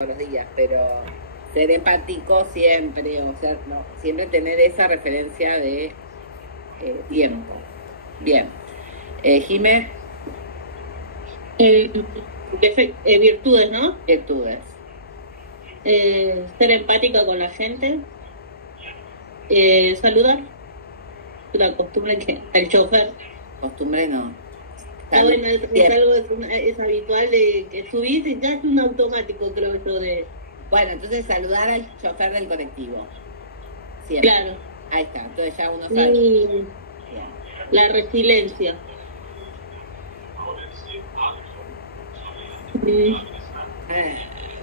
todos los días, pero ser empático siempre, o sea, no, siempre tener esa referencia de tiempo. Bien. Jime, Virtudes, ¿no? virtudes. Ser empática con la gente, saludar, la costumbre que el chofer. Costumbre no. Bueno, es habitual de que subís y ya es un automático, creo yo, de... Bueno, entonces saludar al chofer del colectivo. Siempre. Claro. Ahí está, entonces ya uno sabe. Y la resiliencia.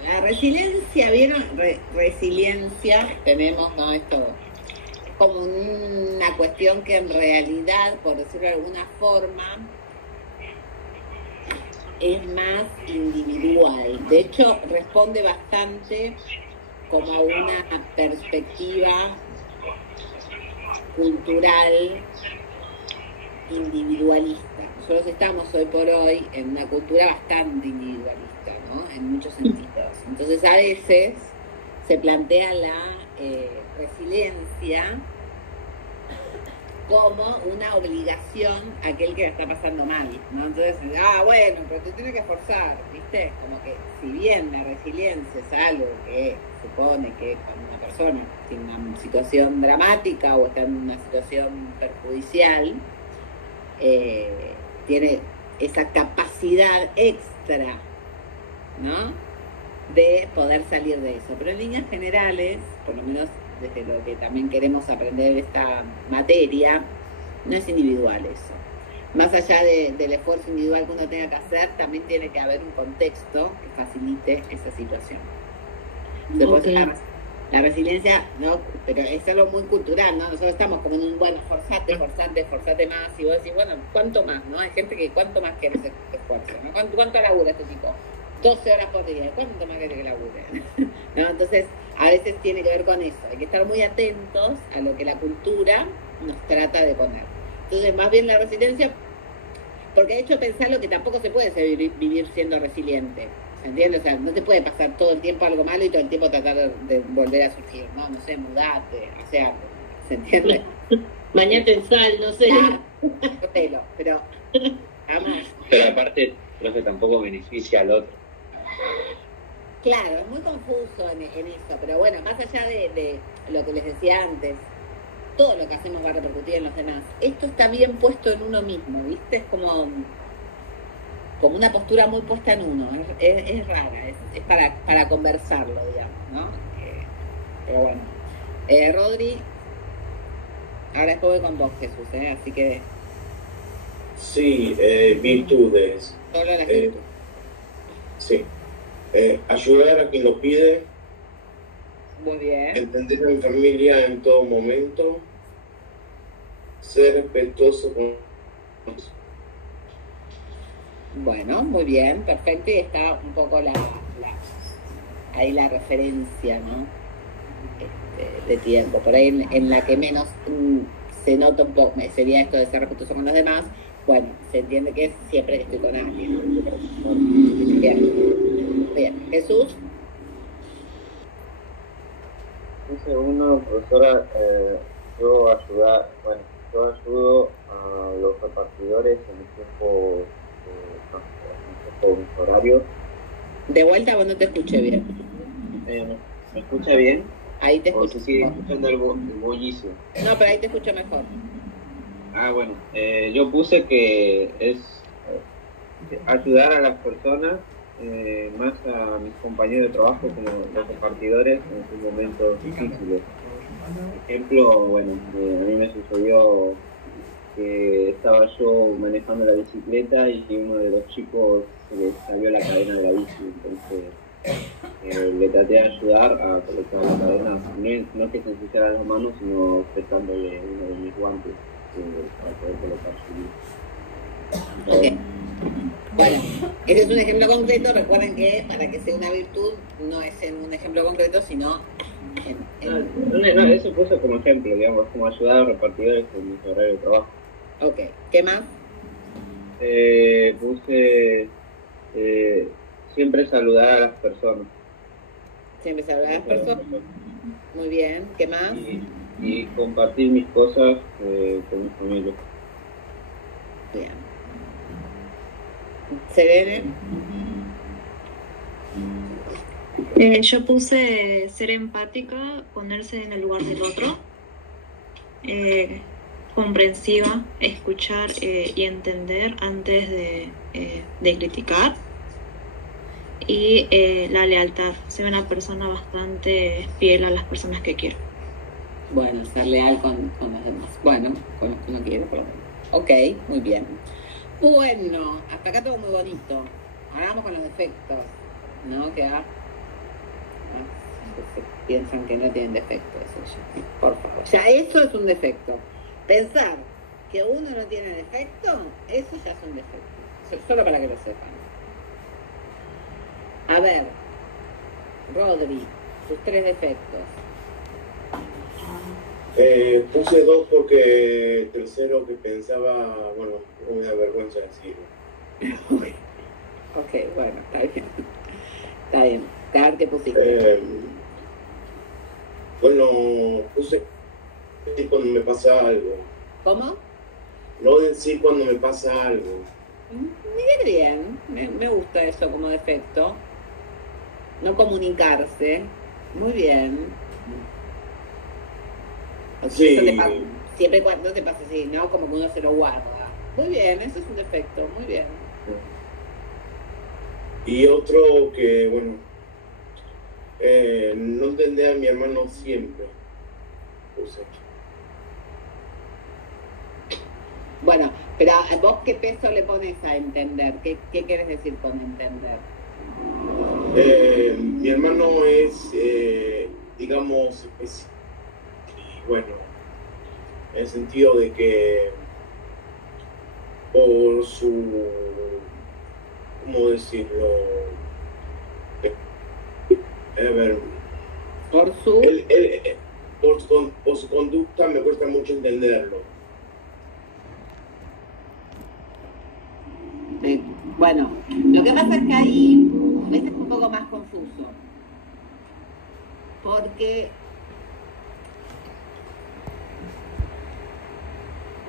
La resiliencia, ¿vieron? Resiliencia, tenemos, ¿no? Esto es como una cuestión que en realidad, por decirlo de alguna forma, es más individual. De hecho, responde bastante como a una perspectiva cultural individualista. Nosotros estamos hoy por hoy en una cultura bastante individualista, ¿no? En muchos sentidos. Entonces, a veces se plantea la resiliencia como una obligación a aquel que la está pasando mal, ¿no? Entonces, bueno, pero te tienes que esforzar, ¿viste? Como que si bien la resiliencia es algo que supone que cuando una persona tiene una situación dramática o está en una situación perjudicial, tiene esa capacidad extra, ¿no? De poder salir de eso. Pero en líneas generales, por lo menos desde lo que también queremos aprender de esta materia, no es individual eso. Más allá del esfuerzo individual que uno tenga que hacer, también tiene que haber un contexto que facilite esa situación. Entonces, la resiliencia, ¿no? Pero es algo muy cultural, ¿no? Nosotros estamos como en un, bueno, esforzate más, y vos decís, bueno, ¿cuánto más, no? Hay gente que cuánto más quiere ese esfuerzo, ¿no? ¿Cuánto labura este tipo? 12 horas por día, ¿cuánto más quiere que labure? ¿No? Entonces, a veces tiene que ver con eso, hay que estar muy atentos a lo que la cultura nos trata de poner. Entonces, más bien la resiliencia, porque de hecho pensarlo que tampoco se puede vivir siendo resiliente, ¿se entiende? O sea, no te puede pasar todo el tiempo algo malo y todo el tiempo tratar de volver a surgir, no sé, mudarte, hacer algo, ¿se entiende? Bañate en sal, no sé. Pero, vamos. Pero aparte, creo que tampoco beneficia al otro. Claro, es muy confuso en eso, pero bueno, más allá de lo que les decía antes, todo lo que hacemos va a repercutir en los demás. Esto está bien puesto en uno mismo, ¿viste? Es como una postura muy puesta en uno, es rara, es para conversarlo, digamos, ¿no? Pero bueno. Rodri, ahora después voy con vos, Jesús, así que... Sí, virtudes. Solo las virtudes. Sí. Ayudar a quien lo pide. Muy bien. Entender a mi familia en todo momento. Ser respetuoso con... Bueno, muy bien, perfecto. Y está un poco ahí la referencia, ¿no? De tiempo. Por ahí en la que menos se nota un poco, sería esto de ser respetuoso con los demás. Bueno, se entiende que es siempre que estoy con alguien. Bien. Jesús. Dice uno, profesora, yo ayudo a los repartidores en mis horarios. De vuelta, vos no te escuché bien. ¿Me escucha bien? Ahí te escucho. ¿O se sigue escuchando el bullicio? No, pero ahí te escucho mejor. Bueno, yo puse que es ayudar a las personas, más a mis compañeros de trabajo como los repartidores en sus momentos difíciles. Por ejemplo, bueno, a mí me sucedió que estaba yo manejando la bicicleta y uno de los chicos se le salió la cadena de la bici, entonces le traté de ayudar a colocar la cadena, no que se ensuciara las manos, sino prestándole uno de mis guantes para poder colocar su bici. Okay. Bueno, ese es un ejemplo concreto. Recuerden que para que sea una virtud no es en un ejemplo concreto, sino No, eso puso como ejemplo, digamos, como ayudar a los repartidores en mi horario de trabajo. Ok, ¿qué más? Puse siempre saludar a las personas. Siempre saludar a las personas. Muy bien. ¿Qué más? Y compartir mis cosas con mi familia. Bien. Serene. Yo puse ser empática, ponerse en el lugar del otro, comprensiva, escuchar y entender antes de criticar, y la lealtad, ser una persona bastante fiel a las personas que quiero. Bueno, ser leal con los demás. Bueno, con los que uno quiere, por lo menos. Ok, muy bien. Bueno, hasta acá todo muy bonito. Ahora vamos con los defectos, ¿no? Que piensan que no tienen defecto, eso ya. Por favor. Ya eso es un defecto. Pensar que uno no tiene defecto, eso ya es un defecto. Solo para que lo sepan. A ver, Rodri, sus 3 defectos. Puse 2 porque el tercero que pensaba, bueno, me da vergüenza decirlo. Ok, bueno, está bien. Está bien. A ver qué pusiste. Bueno, puse cuando me pasa algo. ¿Cómo? No decir cuando me pasa algo. Bien. Me gusta eso como defecto. No comunicarse. Muy bien. Sí. Siempre cuando te pasa así, ¿no? Como que uno se lo guarda. Muy bien, eso es un defecto. Muy bien. Y otro que, bueno, no entender a mi hermano siempre. Puse. Bueno, pero vos ¿qué peso le pones a entender? ¿Qué quieres decir con entender? Mi hermano es, digamos, bueno, en el sentido de que por su, ¿cómo decirlo? A ver, Por su... por su conducta me cuesta mucho entenderlo. Bueno, lo que pasa es que ahí a veces es un poco más confuso. Porque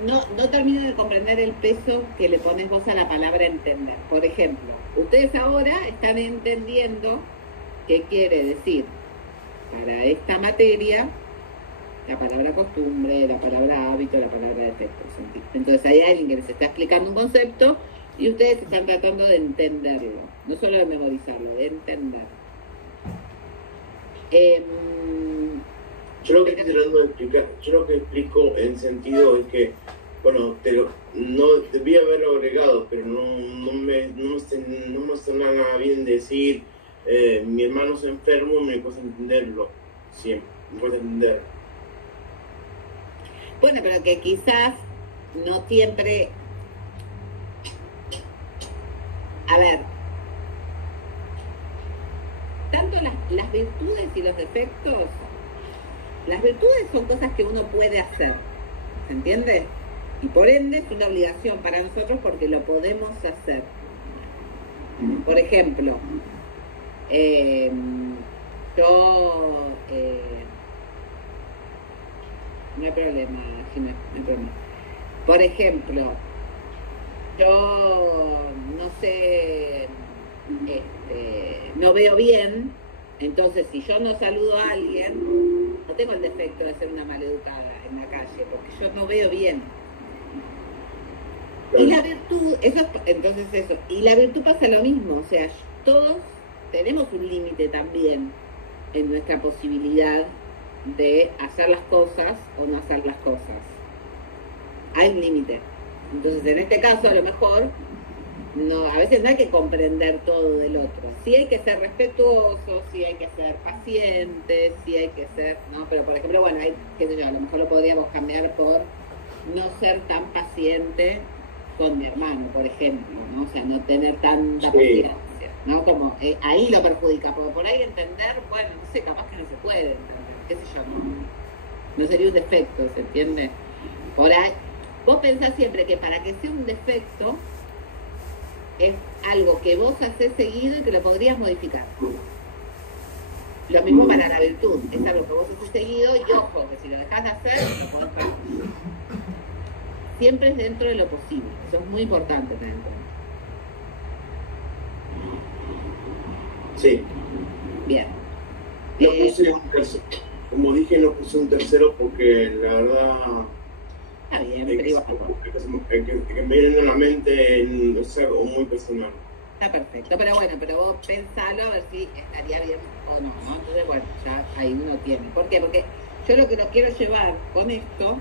no termino de comprender el peso que le pones vos a la palabra entender. Por ejemplo, ustedes ahora están entendiendo qué quiere decir para esta materia la palabra costumbre, la palabra hábito, la palabra defecto. Entonces hay alguien que les está explicando un concepto y ustedes están tratando de entenderlo, no solo de memorizarlo, de entender. Yo lo que estoy tratando de explicar, yo lo que explico en sentido es que, bueno, no debía haberlo agregado, pero no me suena bien decir, mi hermano se enfermo, me cuesta entenderlo, siempre, me cuesta entenderlo. Bueno, pero que quizás no siempre... A ver, tanto las virtudes y los defectos, las virtudes son cosas que uno puede hacer, ¿se entiende? Y por ende es una obligación para nosotros porque lo podemos hacer. Por ejemplo, no hay problema, Jimé, no hay problema. Por ejemplo, yo no sé, no veo bien, entonces si yo no saludo a alguien, no tengo el defecto de ser una maleducada en la calle, porque yo no veo bien. Y la virtud, entonces eso, y la virtud pasa lo mismo, o sea, todos tenemos un límite también en nuestra posibilidad de hacer las cosas o no hacer las cosas. Hay un límite. Entonces, en este caso, a lo mejor, a veces no hay que comprender todo del otro. Sí hay que ser respetuosos, sí hay que ser pacientes, sí hay que ser... ¿no? Pero, por ejemplo, bueno, qué sé yo, a lo mejor lo podríamos cambiar por no ser tan paciente con mi hermano, por ejemplo, ¿no? O sea, no tener tanta paciencia, ¿no? Como ahí lo perjudica, porque por ahí entender, bueno, no sé, capaz que no se puede entender, qué sé yo, no sería un defecto, ¿se entiende? Por ahí, vos pensás siempre que para que sea un defecto es algo que vos hacés seguido y que lo podrías modificar. Lo mismo para la virtud, es algo que vos haces seguido y ojo, que si lo dejás de hacer, lo podés perder. Siempre es dentro de lo posible, eso es muy importante tener en cuenta. Sí. Bien. No puse un tercero, como dije, no puse un tercero porque la verdad Está bien, pero igual. que me viene a la mente es algo muy personal. Está perfecto, pero bueno, pero vos pensalo a ver si estaría bien o no, ¿no? Entonces, bueno, ya ahí uno tiene. ¿Por qué? Porque yo lo que los quiero llevar con esto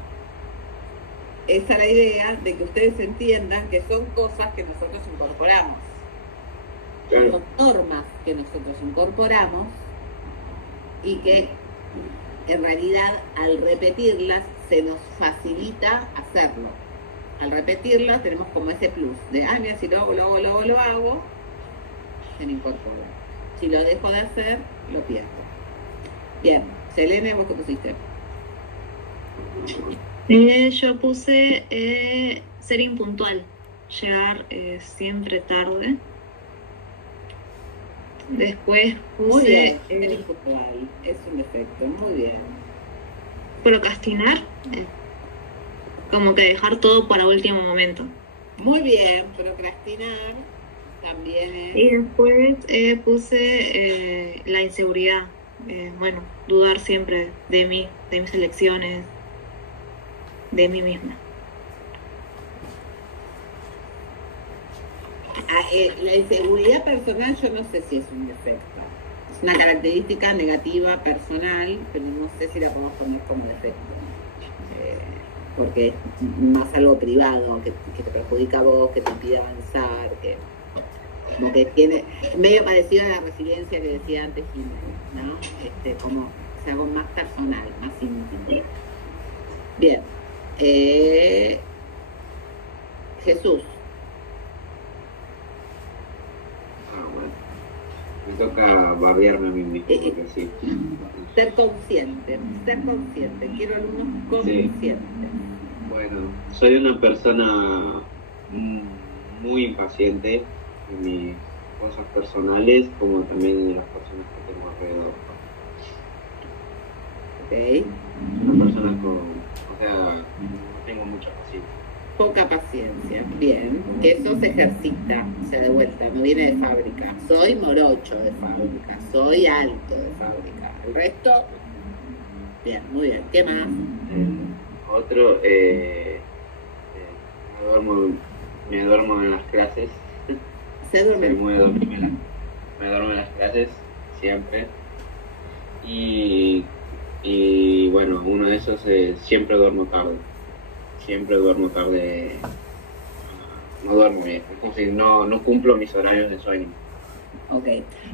es a la idea de que ustedes entiendan que son cosas que nosotros incorporamos. Claro. Son normas que nosotros incorporamos y que en realidad al repetirlas se nos facilita hacerlo. Al repetirlas tenemos como ese plus de, mira, si lo hago, se me incorpora. Si lo dejo de hacer, lo pierdo. Bien, Selene, ¿vos qué pusiste? Yo puse ser impuntual, llegar siempre tarde. Después Muy bien, puse ser impuntual, es un defecto, muy bien. procrastinar, como que dejar todo para último momento. Muy bien, procrastinar también es... Y después puse la inseguridad, bueno, dudar siempre de mí, de mis elecciones, de mí misma. La inseguridad personal yo no sé si es un defecto. Es una característica negativa personal, pero no sé si la podemos poner como defecto. Porque es más algo privado, que te perjudica a vos, que te impide avanzar, que como que tiene medio parecido a la resiliencia que decía antes Jiménez, ¿no? Como es algo más personal, más íntimo. Bien. Jesús. Bueno. Me toca bardearme a mí mismo, porque sí. Ser consciente. Quiero alumnos conscientes. Sí. Bueno, soy una persona muy impaciente en mis cosas personales, como también en las personas que tengo alrededor. Ok. Una persona no tengo mucha paciencia. Poca paciencia. Bien. Que eso se ejercita, de vuelta, no viene de fábrica. Soy morocho de fábrica, soy alto de fábrica. El resto, bien, muy bien. ¿Qué más? Otro, me duermo en las clases. Se duerme. Me duermo en las clases siempre. Y bueno, uno de esos es siempre duermo tarde. No duermo bien. Es como si no cumplo mis horarios de sueño. Ok.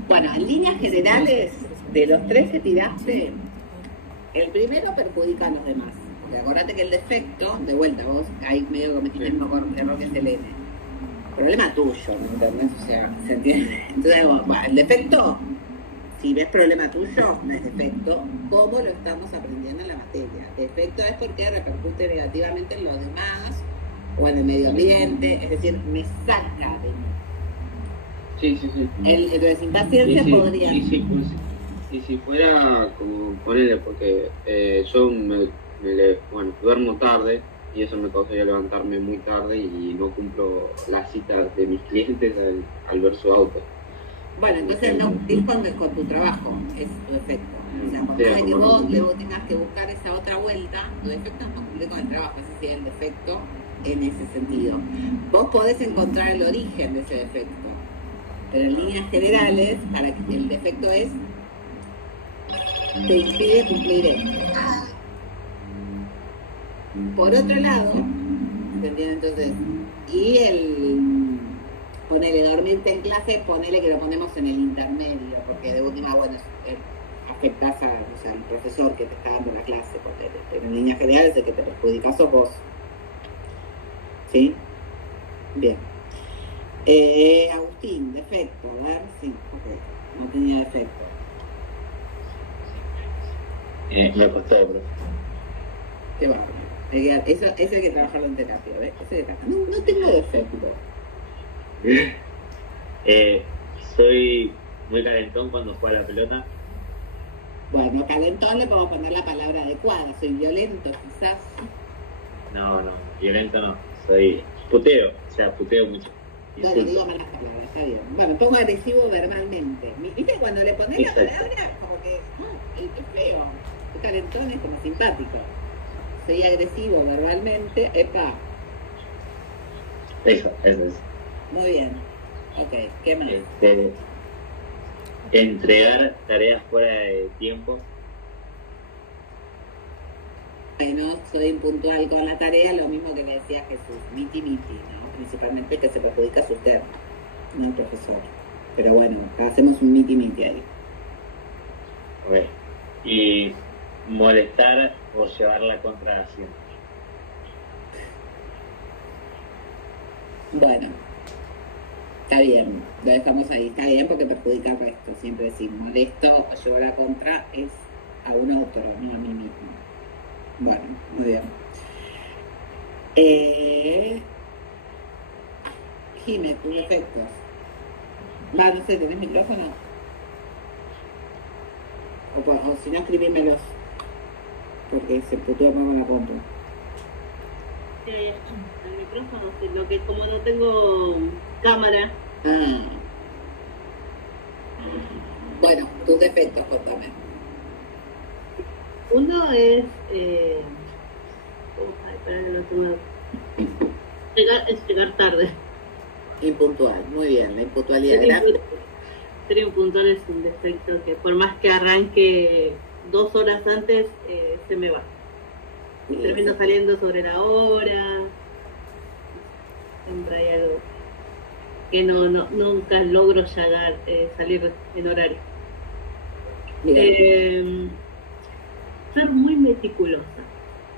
Bueno, en líneas generales, de los tres que tiraste, el primero perjudica a los demás. Porque acordate que el defecto, de vuelta, vos ahí medio cometiste el mismo error que Selene. Problema tuyo, ¿no entendés? O sea, ¿se entiende? Entonces, bueno, el defecto, si ves problema tuyo, no es defecto, como lo estamos aprendiendo en la materia. Defecto es porque repercute negativamente en los demás o en el medio ambiente, es decir, me saca de mí. Sí. Entonces, impaciencia podría... Y si fuera como ponerle, porque yo duermo tarde y eso me causaría levantarme muy tarde y no cumplo las citas de mis clientes al ver su auto. Bueno, entonces no cumplís con tu trabajo, es tu defecto. O sea, por más de que vos tengas que buscar esa otra vuelta, tu defecto es no cumplir con el trabajo, ese sería el defecto en ese sentido. Vos podés encontrar el origen de ese defecto, pero en líneas generales, para que el defecto es te impide cumplir esto. Por otro lado, ¿se entiende? Entonces, y ponele dormirte en clase, ponele que lo ponemos en el intermedio, porque de última, bueno, afectás al profesor que te está dando la clase, pero en líneas generales el que te perjudicas sos vos. ¿Sí? Bien. Agustín, defecto, a ver, sí, ok, no tenía defecto. Me costó, profe. Qué bárbaro. Eso hay que trabajarlo en terapia, ¿ves? No tengo defecto. Soy muy calentón cuando juego a la pelota. Bueno, calentón le puedo poner la palabra adecuada. Soy violento, quizás. No, violento no. Soy puteo, o sea, puteo mucho. Bueno, digo malas palabras, está bien. Bueno, pongo agresivo verbalmente. ¿Viste? Cuando le pones la palabra, como que es feo. El calentón es como simpático. Soy agresivo verbalmente, epa. Eso es. Muy bien. Ok, ¿qué más? Entregar tareas fuera de tiempo. Bueno, soy impuntual con la tarea, lo mismo que le decía Jesús, miti, ¿no? Principalmente que se perjudica a usted, no al profesor. Pero bueno, hacemos un miti ahí. Okay. Y molestar o llevar la contracción. Bueno, está bien, lo dejamos ahí, está bien porque perjudica al resto. Siempre decir molesto o llevo la contra es a un otro, no a mí mismo. Bueno, muy bien. Jime, tus efectos. No sé, ¿tenés micrófono? O si no, escribímelos. Porque se puteó con la compu. El micrófono, sino que como no tengo cámara. Bueno, tus defectos, contame. Uno es llegar tarde. Impuntual, muy bien, la impuntualidad. Ser impuntual es un defecto que por más que arranque 2 horas antes, se me va. Sí, termino saliendo sobre la hora. Siempre hay algo que nunca logro llegar, salir en horario. Ser muy meticulosa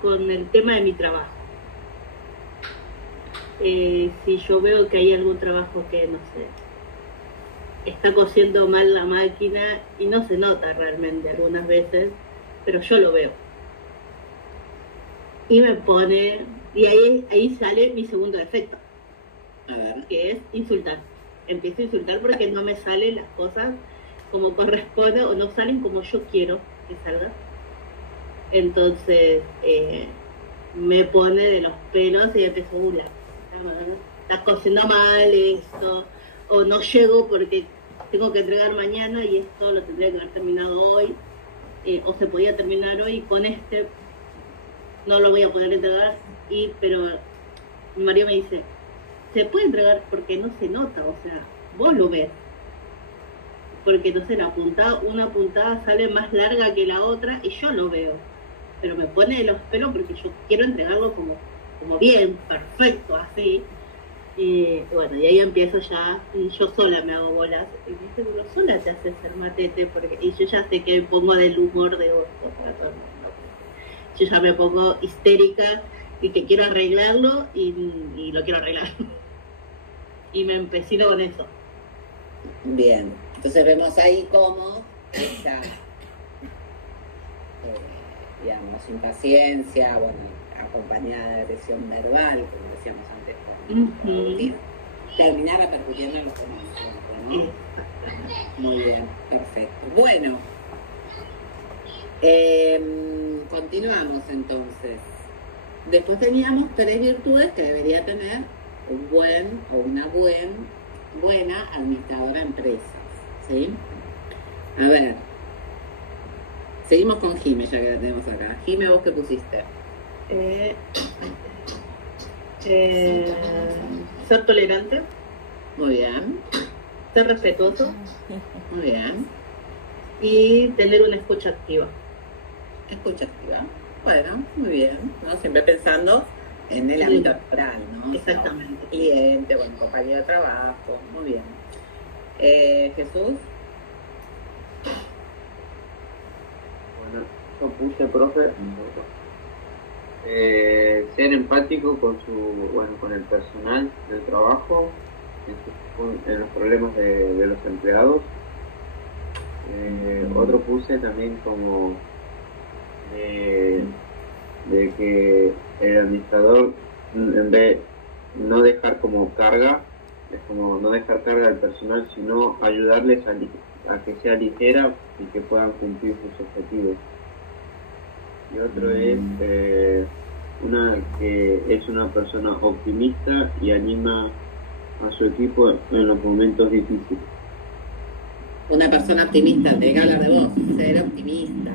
con el tema de mi trabajo. Si yo veo que hay algún trabajo que, no sé, está cosiendo mal la máquina y no se nota realmente algunas veces, pero yo lo veo. Y me pone, y ahí sale mi segundo defecto, que es insultar. Empiezo a insultar porque no me salen las cosas como corresponde o no salen como yo quiero que salgan. Entonces me pone de los pelos y empiezo a estás cosiendo mal esto, o no llego porque tengo que entregar mañana y esto lo tendría que haber terminado hoy, o se podía terminar hoy y con este no lo voy a poder entregar, pero mi marido me dice, se puede entregar porque no se nota, o sea, vos lo ves. Porque entonces una puntada sale más larga que la otra y yo lo veo. Pero me pone de los pelos porque yo quiero entregarlo como bien, perfecto, así. Y bueno, y ahí empiezo ya, y yo sola me hago bolas. Y me dice, pero sola te haces ser matete, y yo ya sé que me pongo del humor de vos. Yo ya me pongo histérica y que quiero arreglarlo y lo quiero arreglar. Y me empecino con eso. Bien, entonces vemos ahí cómo esa, digamos, impaciencia, bueno, acompañada de agresión verbal, como decíamos antes, terminar repercutiendo en los demás, ¿no? Muy bien, perfecto. Bueno, continuamos entonces. Después teníamos 3 virtudes que debería tener un buen o una buena administradora de empresas, ¿sí? A ver, seguimos con Jime, ya que la tenemos acá. Jime, ¿vos qué pusiste? Ser tolerante. Muy bien. Ser respetuoso. Muy bien. Y tener una escucha activa. Escucha activa. Bueno, muy bien, ¿no? Siempre pensando en el ámbito laboral, ¿no? Exactamente. O sea, cliente, bueno, compañero de trabajo, muy bien. Jesús. Bueno, yo puse, profe, ser empático con con el personal del trabajo, en los problemas de los empleados. Otro puse también como de que el administrador, en vez no dejar como carga, es como no dejar carga al personal, sino ayudarles a que sea ligera y que puedan cumplir sus objetivos. Y otro es que es una persona optimista y anima a su equipo en los momentos difíciles. Una persona optimista, tenés que hablar de vos, ser optimista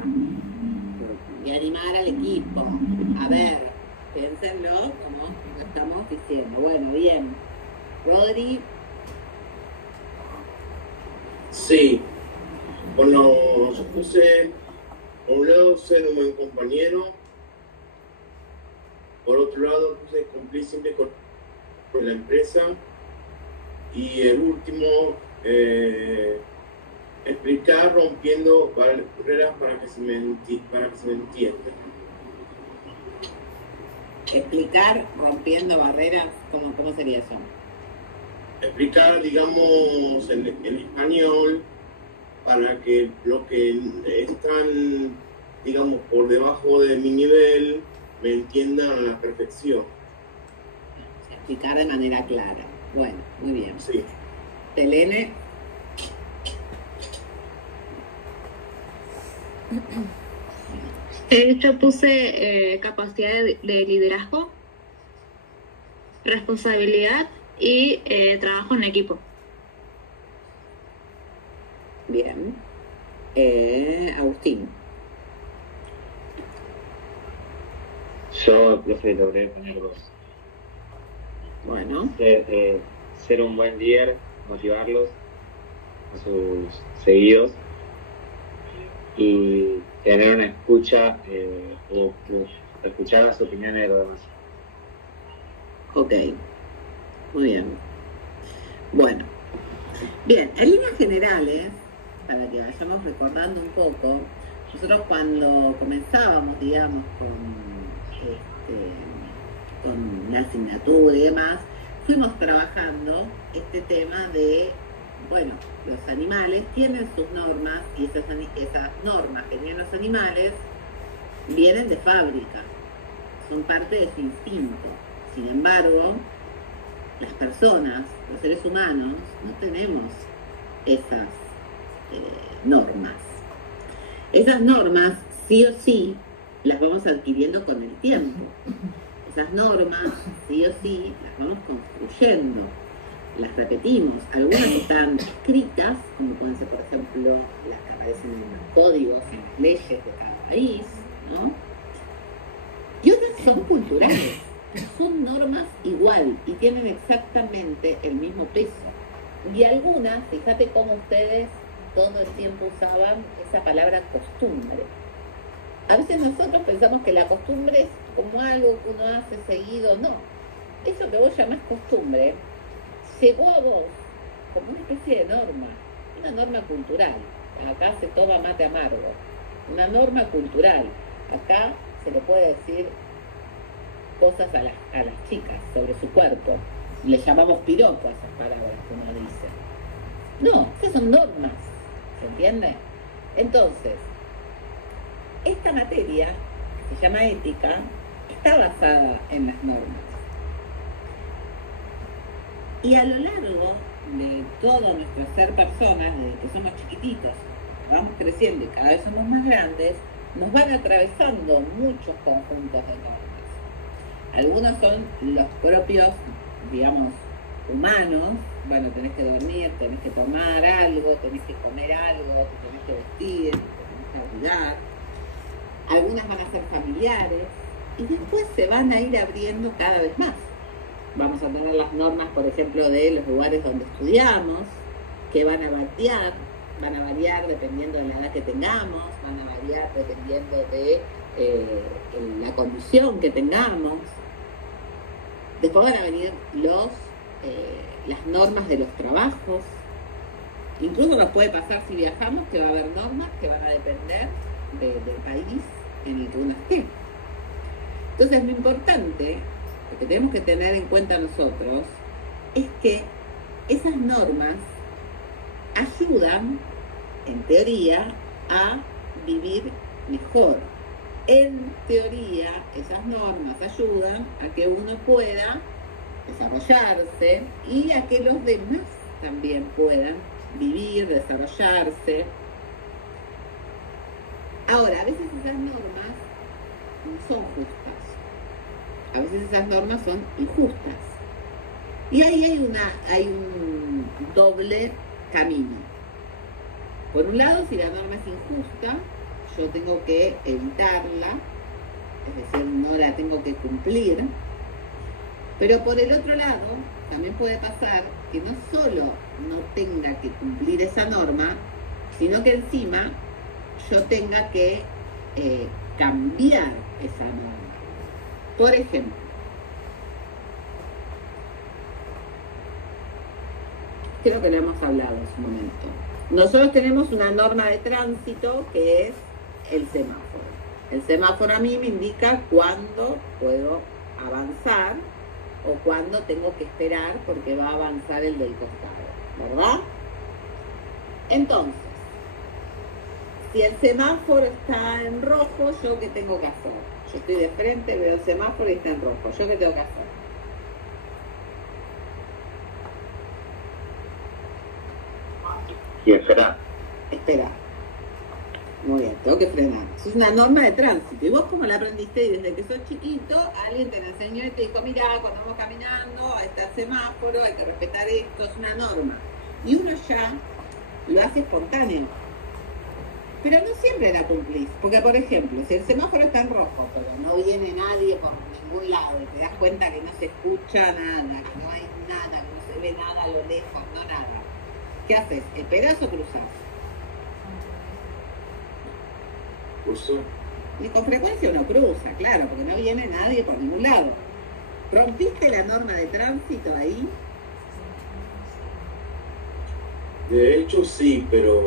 y animar al equipo. A ver, piénsenlo como lo estamos diciendo. Bueno, bien. Rodri. Sí. Bueno, yo puse, por un lado, ser un buen compañero. Por otro lado, puse cumplir siempre con la empresa. Y el último, explicar rompiendo barreras para que se me entienda. Explicar rompiendo barreras, ¿cómo sería eso? Explicar, digamos, en español para que los que están, digamos, por debajo de mi nivel me entiendan a la perfección. Explicar de manera clara. Bueno, muy bien. Sí. Selene. Yo puse capacidad de liderazgo, responsabilidad y trabajo en equipo. Bien. Agustín. Yo logré poner dos. Bueno. Ser un buen líder, motivarlos a sus seguidos y tener una escucha o escuchar las opiniones de los demás. Ok, muy bien. Bueno, bien, en líneas generales, para que vayamos recordando un poco, nosotros cuando comenzábamos, digamos, con la asignatura y demás, fuimos trabajando este tema de, bueno, los animales tienen sus normas y esas normas que tienen los animales vienen de fábrica, son parte de su instinto. Sin embargo, las personas, los seres humanos, no tenemos esas normas. Esas normas, sí o sí, las vamos adquiriendo con el tiempo. Esas normas, sí o sí, las vamos construyendo, las repetimos. Algunas están escritas, como pueden ser, por ejemplo, las que aparecen en los códigos, en las leyes de cada país, ¿no? Y otras son culturales, son normas igual y tienen exactamente el mismo peso. Y algunas, fíjate cómo ustedes todo el tiempo usaban esa palabra costumbre. A veces nosotros pensamos que la costumbre es como algo que uno hace seguido. No, eso que vos llamás costumbre llegó a vos como una especie de norma, una norma cultural. Acá se toma mate amargo, una norma cultural. Acá se le puede decir cosas a las chicas sobre su cuerpo. Le llamamos piropo a esas palabras que uno dice. No, esas son normas, ¿se entiende? Entonces, esta materia, que se llama ética, está basada en las normas. Y a lo largo de todo nuestro ser personas, desde que somos chiquititos, vamos creciendo y cada vez somos más grandes, nos van atravesando muchos conjuntos de normas. Algunos son los propios, digamos, humanos. Bueno, tenés que dormir, tenés que tomar algo, tenés que comer algo, te tenés que vestir, te tenés que abrigar. Algunas van a ser familiares y después se van a ir abriendo cada vez más. Vamos a tener las normas, por ejemplo, de los lugares donde estudiamos, que van a variar dependiendo de la edad que tengamos, van a variar dependiendo de la condición que tengamos. Después van a venir las normas de los trabajos. Incluso nos puede pasar si viajamos que va a haber normas que van a depender del país en el que uno esté. Entonces, lo importante, lo que tenemos que tener en cuenta nosotros, es que esas normas ayudan, en teoría, a vivir mejor. En teoría, esas normas ayudan a que uno pueda desarrollarse y a que los demás también puedan vivir, desarrollarse. Ahora, a veces esas normas no son justas, a veces esas normas son injustas. Y ahí hay un doble camino. Por un lado, si la norma es injusta, yo tengo que evitarla, es decir, no la tengo que cumplir. Pero por el otro lado, también puede pasar que no solo no tenga que cumplir esa norma, sino que encima yo tenga que cambiar esa norma. Por ejemplo, creo que lo hemos hablado en su momento. Nosotros tenemos una norma de tránsito que es el semáforo. El semáforo a mí me indica cuándo puedo avanzar o cuándo tengo que esperar porque va a avanzar el del costado, ¿verdad? Entonces, si el semáforo está en rojo, ¿yo qué tengo que hacer? Yo estoy de frente, veo el semáforo y está en rojo. ¿Yo qué tengo que hacer? Y esperar. Esperar. Muy bien, tengo que frenar. Eso es una norma de tránsito. ¿Y vos cómo la aprendiste? Y desde que sos chiquito, alguien te la enseñó y te dijo, mirá, cuando vamos caminando, ahí está el semáforo, hay que respetar esto, es una norma. Y uno ya lo hace espontáneo. Pero no siempre la cumplís. Porque, por ejemplo, si el semáforo está en rojo, pero no viene nadie por ningún lado, y te das cuenta que no se escucha nada, que no hay nada, que no se ve nada a lo lejos, no nada. ¿Qué haces? ¿Esperás o cruzás? ¿Curso? Y con frecuencia uno cruza, claro, porque no viene nadie por ningún lado. ¿Rompiste la norma de tránsito ahí? De hecho sí, pero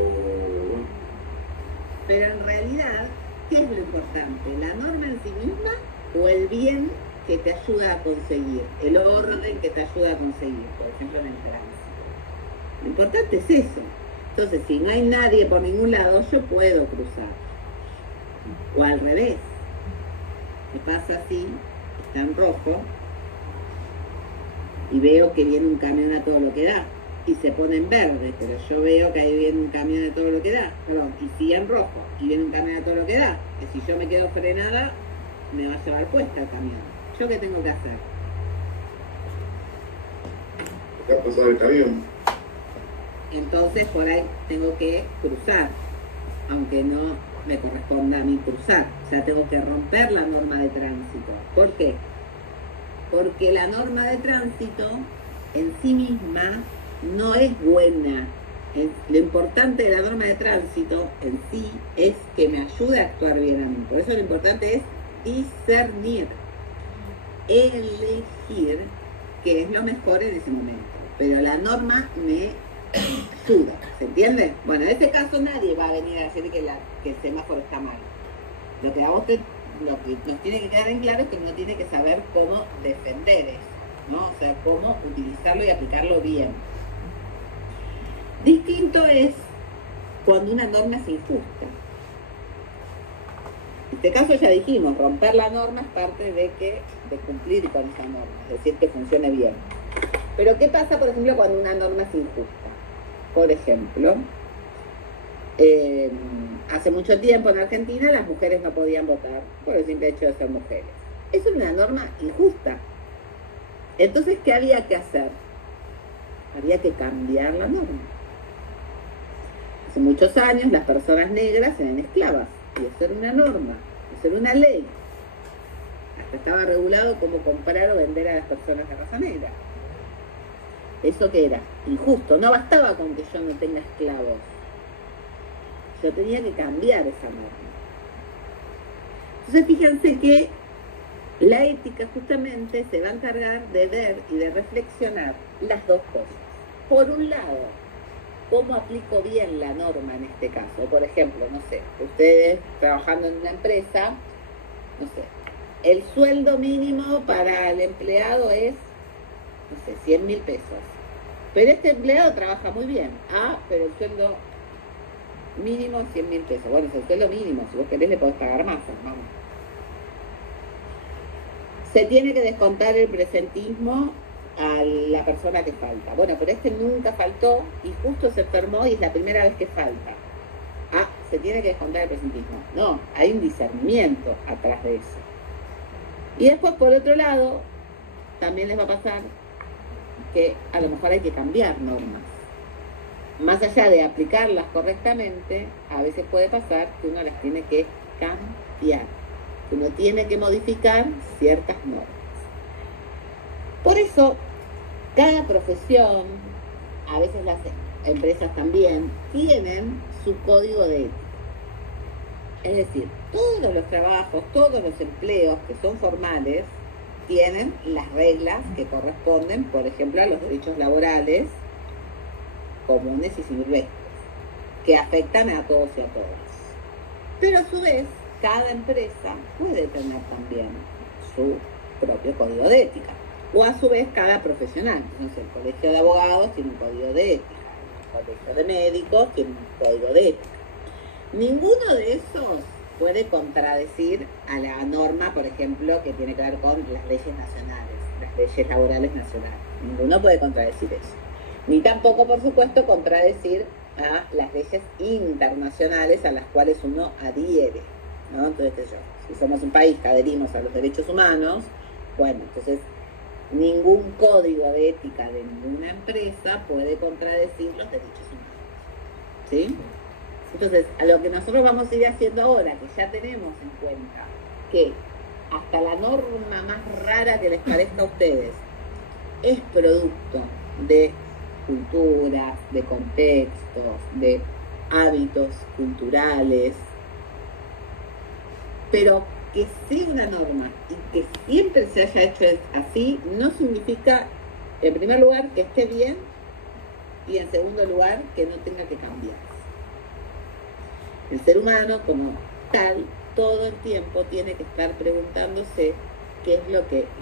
Pero en realidad, ¿qué es lo importante? ¿La norma en sí misma o el bien que te ayuda a conseguir? El orden que te ayuda a conseguir, por ejemplo, en el tránsito. Lo importante es eso. Entonces, si no hay nadie por ningún lado, yo puedo cruzar. O al revés. Me pasa así, está en rojo, y veo que viene un camión a todo lo que da. Y se pone en verde, pero yo veo que ahí viene un camión a todo lo que da. Perdón, y sigue en rojo, y viene un camión a todo lo que da. Que si yo me quedo frenada, me va a llevar puesta el camión. ¿Yo qué tengo que hacer? dejar pasar el camión. Entonces por ahí tengo que cruzar, aunque no me corresponda a mí cruzar. O sea, tengo que romper la norma de tránsito. ¿Por qué? Porque la norma de tránsito en sí misma no es buena. Lo importante de la norma de tránsito en sí es que me ayude a actuar bien a mí. Por eso lo importante es discernir, elegir qué es lo mejor en ese momento. Pero la norma me ayuda, ¿se entiende? Bueno, en este caso nadie va a venir a decir que el semáforo está mal. Lo que a vos lo que nos tiene que quedar en claro es que uno tiene que saber cómo defender eso, ¿no? O sea, cómo utilizarlo y aplicarlo bien. Distinto es cuando una norma es injusta. En este caso ya dijimos, romper la norma es parte de cumplir con esa norma, es decir, que funcione bien. Pero ¿qué pasa, por ejemplo, cuando una norma es injusta? Por ejemplo, hace mucho tiempo en Argentina las mujeres no podían votar por el simple hecho de ser mujeres. Eso es una norma injusta. Entonces, ¿qué había que hacer? Había que cambiar la norma. Hace muchos años las personas negras eran esclavas, y eso era una norma, eso era una ley. Hasta estaba regulado cómo comprar o vender a las personas de raza negra. ¿Eso qué era? Injusto. No bastaba con que yo no tenga esclavos. Yo tenía que cambiar esa norma. Entonces fíjense que la ética justamente se va a encargar de ver y de reflexionar las dos cosas. Por un lado, ¿cómo aplico bien la norma en este caso? Por ejemplo, no sé, ustedes trabajando en una empresa, no sé, el sueldo mínimo para el empleado es, no sé, 100.000 pesos. Pero este empleado trabaja muy bien. Ah, pero el sueldo mínimo es 100.000 pesos. Bueno, es el sueldo mínimo. Si vos querés le podés pagar más, hermano. Se tiene que descontar el presentismo a la persona que falta. Bueno, pero este nunca faltó y justo se enfermó y es la primera vez que falta. Ah, se tiene que descontar el presentismo. No, hay un discernimiento atrás de eso. Y después, por otro lado, también les va a pasar que a lo mejor hay que cambiar normas. Más allá de aplicarlas correctamente, a veces puede pasar que uno las tiene que cambiar, que uno tiene que modificar ciertas normas. Por eso, cada profesión, a veces las empresas también, tienen su código de ética. Es decir, todos los trabajos, todos los empleos que son formales, tienen las reglas que corresponden, por ejemplo, a los derechos laborales comunes y silvestres, que afectan a todos y a todas. Pero a su vez, cada empresa puede tener también su propio código de ética. O a su vez, cada profesional. Entonces, el colegio de abogados tiene un código de ética, el colegio de médicos tiene un código de ética. Ninguno de esos puede contradecir a la norma, por ejemplo, que tiene que ver con las leyes nacionales, las leyes laborales nacionales. Ninguno puede contradecir eso. Ni tampoco, por supuesto, contradecir a las leyes internacionales a las cuales uno adhiere, ¿no? Entonces, si somos un país que adherimos a los derechos humanos, bueno, entonces ningún código de ética de ninguna empresa puede contradecir los derechos humanos, ¿sí? Entonces, a lo que nosotros vamos a ir haciendo ahora, que ya tenemos en cuenta que hasta la norma más rara que les parezca a ustedes es producto de culturas, de contextos, de hábitos culturales, pero que sea una norma y que siempre se haya hecho así, no significa, en primer lugar, que esté bien y en segundo lugar, que no tenga que cambiar. El ser humano, como tal, todo el tiempo tiene que estar preguntándose qué es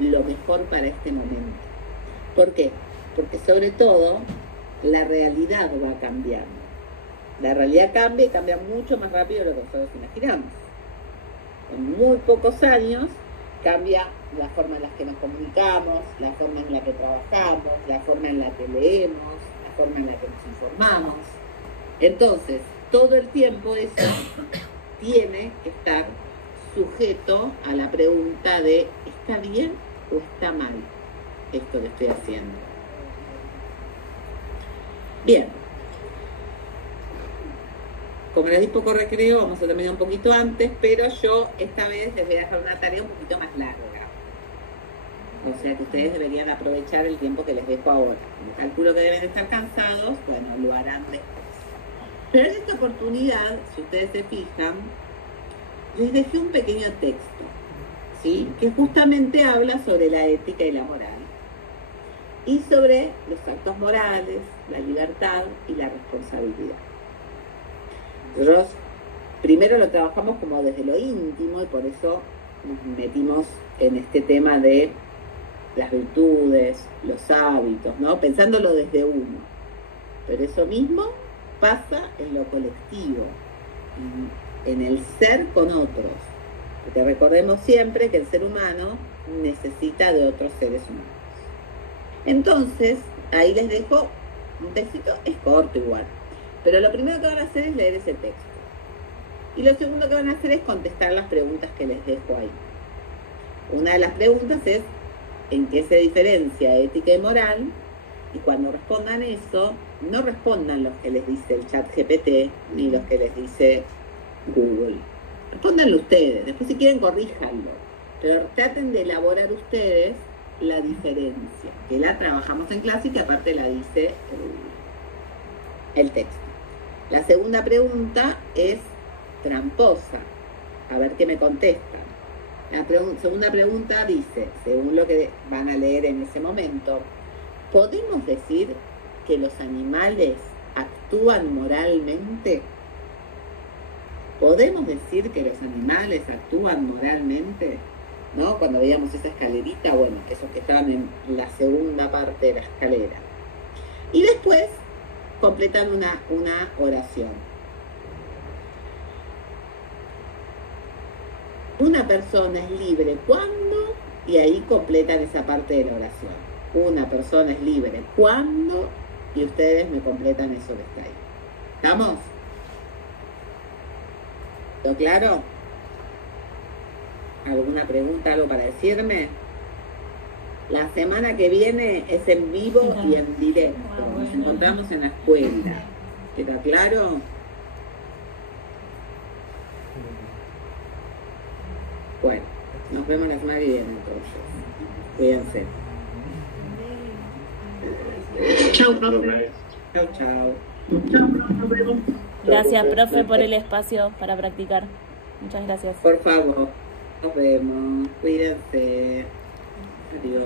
lo mejor para este momento. ¿Por qué? Porque sobre todo la realidad va cambiando. La realidad cambia y cambia mucho más rápido de lo que nosotros imaginamos. En muy pocos años cambia la forma en la que nos comunicamos, la forma en la que trabajamos, la forma en la que leemos, la forma en la que nos informamos. Entonces, todo el tiempo eso tiene que estar sujeto a la pregunta de ¿está bien o está mal esto que estoy haciendo? Bien. Como les di poco recreo, vamos a terminar un poquito antes, pero yo esta vez les voy a dejar una tarea un poquito más larga. O sea que ustedes deberían aprovechar el tiempo que les dejo ahora. Calculo que deben estar cansados, bueno, lo harán después. Pero en esta oportunidad, si ustedes se fijan, les dejé un pequeño texto, ¿sí? Que justamente habla sobre la ética y la moral. Y sobre los actos morales, la libertad y la responsabilidad. Nosotros primero lo trabajamos como desde lo íntimo y por eso nos metimos en este tema de las virtudes, los hábitos, ¿no? Pensándolo desde uno. Pero eso mismo pasa en lo colectivo, en el ser con otros. Porque recordemos siempre que el ser humano necesita de otros seres humanos. Entonces, ahí les dejo un textito, es corto igual. Pero lo primero que van a hacer es leer ese texto. Y lo segundo que van a hacer es contestar las preguntas que les dejo ahí. Una de las preguntas es, ¿en qué se diferencia ética y moral? Y cuando respondan eso, no respondan los que les dice el chat GPT, ni los que les dice Google. Respóndanlo ustedes, después si quieren corríjanlo. Pero traten de elaborar ustedes la diferencia, que la trabajamos en clase y que aparte la dice el texto. La segunda pregunta es tramposa. A ver qué me contestan. La segunda pregunta dice, según lo que van a leer en ese momento, ¿podemos decir que los animales actúan moralmente? ¿Podemos decir que los animales actúan moralmente? ¿No? Cuando veíamos esa escalerita, bueno, esos que estaban en la segunda parte de la escalera. Y después completan una oración. Una persona es libre cuando, y ahí completan esa parte de la oración. una persona es libre cuando, y ustedes me completan eso que está ahí. ¿Estamos? ¿Todo claro? ¿Alguna pregunta, algo para decirme? La semana que viene es en vivo y en directo. Nos encontramos en la escuela. ¿Queda claro? Bueno, nos vemos la semana que viene entonces. Cuídense. Chau, profe. Chao, chao. Chau, profe. Gracias, profe, por el espacio para practicar. Muchas gracias. Por favor, nos vemos. Cuídense. Adiós.